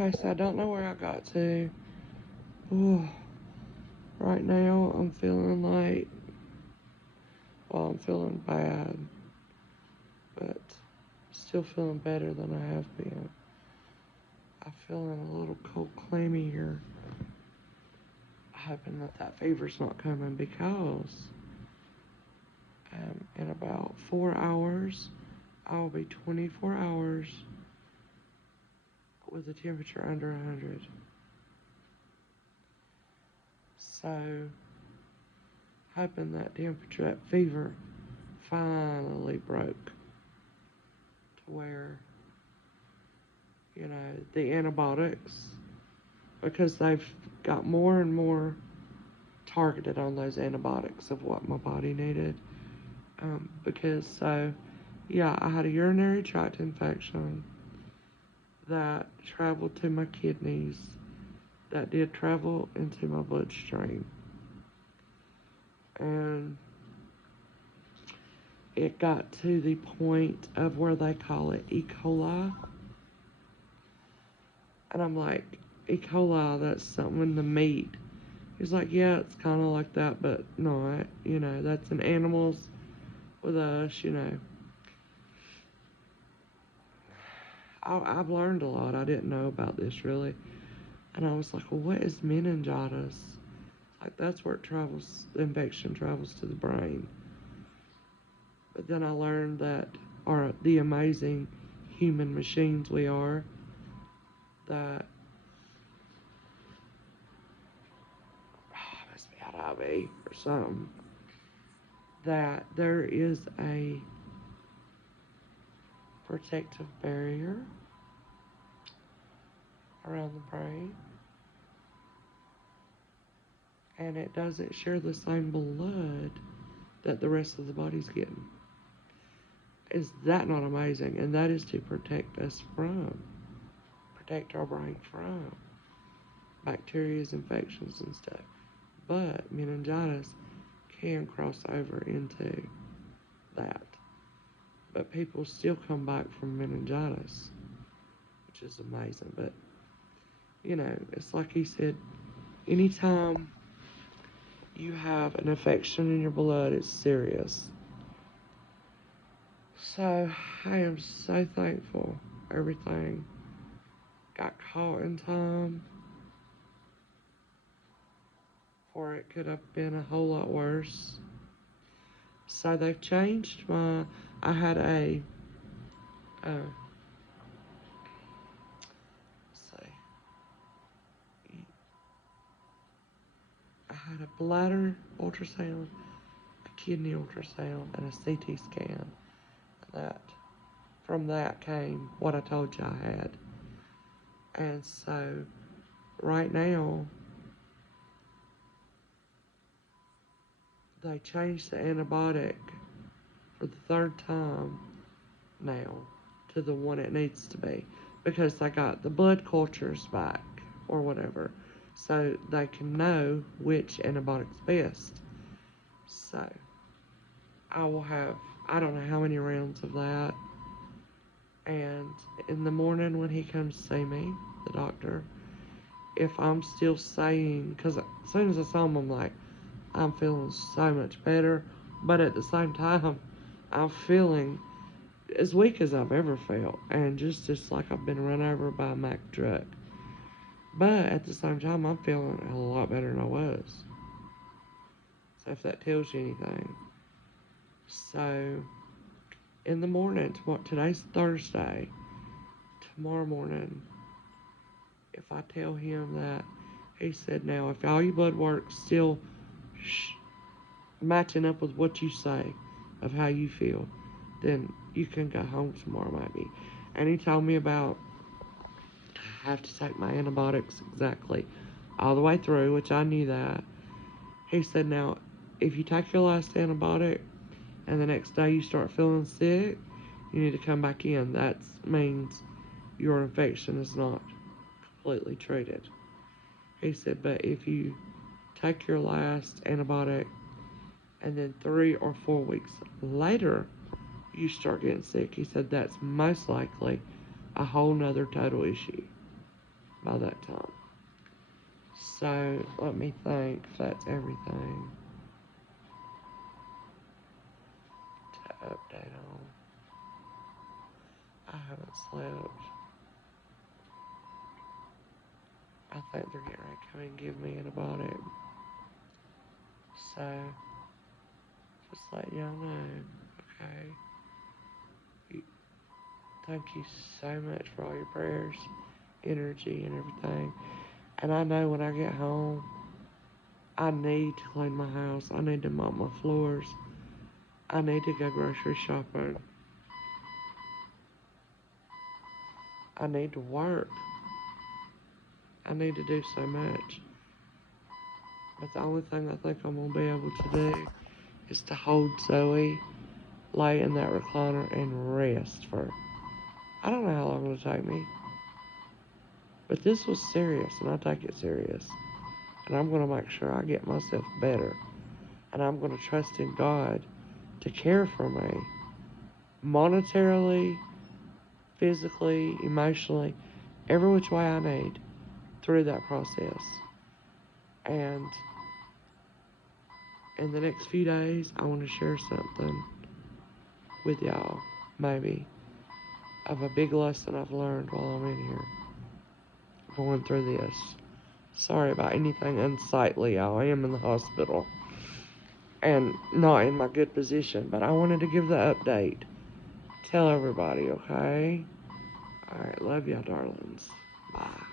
Okay, so I don't know where I got to. Ooh, right now, I'm feeling like, well, I'm feeling bad, but still feeling better than I have been. I'm feeling a little cold, clammy here. Hoping that fever's not coming because in about 4 hours, I will be 24 hours with a temperature under 100. So, hoping that temperature, that fever, finally broke to where, the antibiotics, because they've got more and more targeted on those antibiotics of what my body needed. Yeah, I had a urinary tract infection that traveled to my kidneys, that did travel into my bloodstream. And it got to the point of where they call it E. coli. And I'm like, E. coli, that's something in the meat. He's like, yeah, it's kind of like that, but not. That's in animals with us. I've learned a lot. I didn't know about this really. And I was like, well, what is meningitis? Like, that's where it travels, the infection travels to the brain. But then I learned that, are the amazing human machines we are, that, must be out of IV or something, that there is a protective barrier around the brain, and it doesn't share the same blood that the rest of the body's getting. Is that not amazing? And that is to protect our brain from bacteria, infections, and stuff. But meningitis can cross over into that. But people still come back from meningitis, which is amazing. But, it's like he said, anytime you have an infection in your blood, it's serious. So I am so thankful everything got caught in time, or it could have been a whole lot worse. So they've changed I had uh, say, I had a bladder ultrasound, a kidney ultrasound, and a CT scan. That From that came what I told you I had. And so right now, they changed the antibiotic for the third time now to the one it needs to be, because they got the blood cultures back or whatever, so they can know which antibiotic's best. So I will have, I don't know how many rounds of that. And in the morning when he comes to see me, the doctor, if I'm still saying, because as soon as I saw him, I'm like, I'm feeling so much better. But at the same time, I'm feeling as weak as I've ever felt, and just like I've been run over by a Mack truck. But at the same time, I'm feeling a lot better than I was. So if that tells you anything. So in the morning, today's Thursday, tomorrow morning, if I tell him that, he said, now if all your blood work's still matching up with what you say of how you feel, then you can go home tomorrow, maybe. And he told me about, I have to take my antibiotics exactly all the way through, which I knew that. He said, now, if you take your last antibiotic and the next day you start feeling sick, you need to come back in. That means your infection is not completely treated. He said, but if you take your last antibiotic and then 3 or 4 weeks later you start getting sick, he said that's most likely a whole nother total issue. by that time. So let me think if that's everything to update on. I haven't slept. I think they're getting ready to come and give me an antibiotic. So, just let y'all know, okay? Thank you so much for all your prayers, energy, and everything. And I know when I get home, I need to clean my house. I need to mop my floors. I need to go grocery shopping. I need to work. I need to do so much. But the only thing I think I'm going to be able to do is to hold Zoe, lay in that recliner, and rest for, I don't know how long it'll take me. But this was serious, and I take it serious. And I'm going to make sure I get myself better. And I'm going to trust in God to care for me. Monetarily, physically, emotionally, every which way I need through that process. And in the next few days, I want to share something with y'all, maybe, of a big lesson I've learned while I'm in here, going through this. Sorry about anything unsightly, y'all. I am in the hospital and not in my good position, but I wanted to give the update. Tell everybody, okay? Alright, love y'all, darlings. Bye.